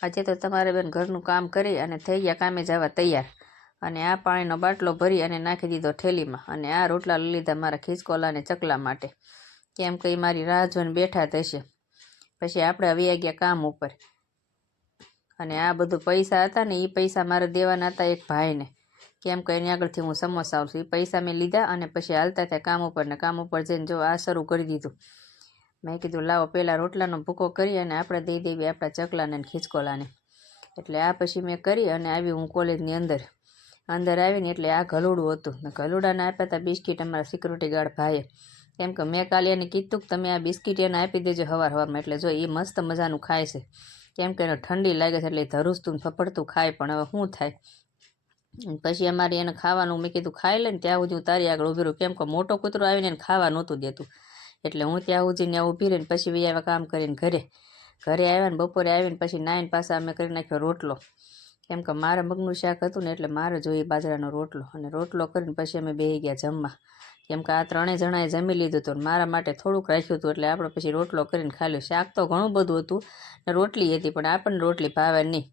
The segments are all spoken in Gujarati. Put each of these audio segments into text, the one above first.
આજે તો તમારે બેન ઘરનું કામ કરી અને થઈ ગયા કામે જવા તૈયાર, અને આ પાણીનો બાટલો ભરી અને નાખી દીધો થેલીમાં, અને આ રોટલા લઈ લીધા મારા ખિસકોલા અને ચકલા માટે, કેમ કે મારી રાહ જોઈને બેઠા થશે. પછી આપણે આવી ગયા કામ ઉપર, અને આ બધું પૈસા હતા ને એ પૈસા મારે દેવાના હતા એક ભાઈને, કેમ કે એની આગળથી હું સમોસા આવું છું. એ પૈસા મેં લીધા અને પછી હાલતા થયા કામ ઉપર, ને કામ ઉપર જઈને જો આ શરૂ કરી દીધું. મેં કીધું લાવો પહેલાં રોટલાનો ભૂકો કરી અને આપણે દઈ દેવી આપણા ચકલાને ખિસકોલાને. એટલે આ પછી મેં કરી અને આવી હું કોલેજની અંદર આવીને એટલે આ ગલુડું હતું, ને ગલુડાને આપ્યા હતા બિસ્કીટ અમારા સિક્યુરિટી ગાર્ડ ભાઈએ, કેમ કે મેં કાલે એને કીધું કે તમે આ બિસ્કીટ એને આપી દેજો હવારમાં. એટલે જો એ મસ્ત મજાનું ખાય છે, કેમ કે એને ઠંડી લાગે છે એટલે ધરુસતું ફફડતું ખાય, પણ હવે શું થાય. પછી અમારે એને ખાવાનું મેં કીધું ખાઈ લે ને ત્યાં સુધી હું તારી આગળ ઊભી રહું, કેમ કે મોટો કૂતરો આવીને એને ખાવા નહોતું દેતું. એટલે હું ત્યાં સુધી ત્યાં ઊભી રહીને પછી બી આવ્યા કામ કરીને ઘરે આવ્યા ને બપોરે આવીને પછી નાઈને પાછા અમે કરી નાખ્યો રોટલો, કેમ કે મારે મગનું શાક હતું ને એટલે મારે જોઈએ બાજરાનો રોટલો. અને રોટલો કરીને પછી અમે બેસી ગયા જમવા, કેમ કે આ ત્રણેય જણાએ જમી લીધું હતું, મારા માટે થોડુંક રાખ્યું હતું. એટલે આપણે પછી રોટલો કરીને ખાઈ લ્યો. શાક તો ઘણું બધું હતું ને રોટલી હતી, પણ આપણને રોટલી ભાવે નહીં,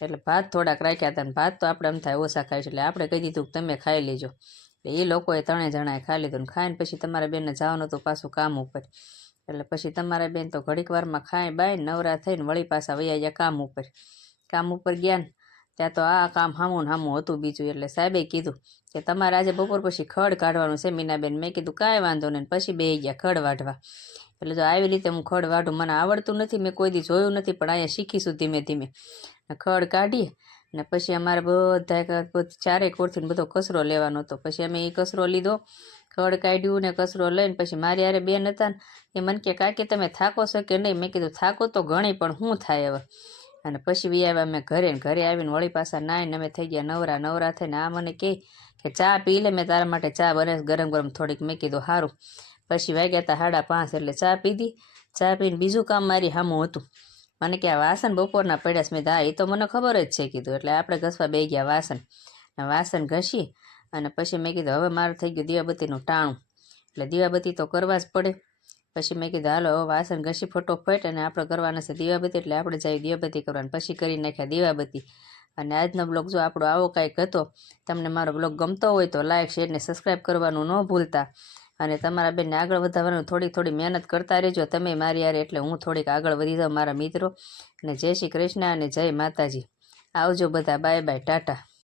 એટલે ભાત થોડાક રાખ્યા હતા. ને ભાત તો આપણે એમ થાય ઓછા ખાઈ, એટલે આપણે કહી દીધું કે તમે ખાઈ લેજો. એટલે એ લોકોએ ત્રણેય જણાએ ખાઈ લીધું. ને ખાઈને પછી તમારા બેનને જવાનું હતું પાછું કામ ઉપર, એટલે પછી તમારા બેન તો ઘડીક વારમાં ખાઈ બાય નવરા થઈને વળી પાછા વૈયા ગયા કામ ઉપર ગયા ને ત્યાં તો આ કામ હામું હતું બીજું. એટલે સાહેબે કીધું કે તમારે આજે બપોર પછી ખડ કાઢવાનું છે મીનાબેન. મેં કીધું કાંઈ વાંધો નહીં. પછી બેસી ગયા ખડ વાઢવા. એટલે જો આવી રીતે હું ખડ વાઢું, મને આવડતું નથી, મેં કોઈ દી જોયું નથી, પણ અહીંયા શીખીશું ધીમે ધીમે. ખડ કાઢીએ ને પછી અમારે બધા ચારેય કોરથી બધો કચરો લેવાનો હતો. પછી અમે એ કચરો લીધો, ખડ કાઢ્યું ને કચરો લઈને પછી મારી યારે બેન હતા ને એ મને કે કાકી તમે થાકો છો કે નહીં. મેં કીધું થાકો તો ઘણી, પણ શું થાય હવે. અને પછી બી આવ્યા અમે ઘરે આવીને વળી પાછા નાઈને અમે થઈ ગયા નવરા થઈને. આ મને કે ચા પી લે, મેં તારા માટે ચા બને ગરમ થોડીક. મેં કીધું સારું. પછી વાગ્યા હતા 5:30, એટલે ચા પીધી. ચા પીને બીજું કામ મારી સામું હતું. મને કે આ વાસણ બપોરના પડ્યા છે. મેં હા એ તો મને ખબર જ છે કીધું. એટલે આપણે ઘસવા બે ગયા વાસણ ઘસી અને પછી મેં કીધું હવે મારે થઈ ગયું દીવાબત્તીનું ટાણું, એટલે દીવાબત્તી તો કરવા જ પડે. પછી મેં કીધું હાલો હવે વાસણ ઘસી ફટોફટ અને આપણે કરવાના છે દીવાબત્તી, એટલે આપણે જઈએ દીવાબત્તી કરવાની. પછી કરી નાખ્યા દીવાબત્તી. અને આજનો બ્લોગ જો આપણો આવો કાંઈક હતો. તમને મારો બ્લોગ ગમતો હોય તો લાઇક શેર ને સબસ્ક્રાઈબ કરવાનું ન ભૂલતા, અને તમારા બેનને આગળ વધારવાનું થોડી મહેનત કરતા રહેજો તમે મારી યારે, એટલે હું થોડીક આગળ વધી જાઉં મારા મિત્રો. અને જય શ્રી કૃષ્ણ અને જય માતાજી. આવજો બધા, બાય બાય, ટાટા.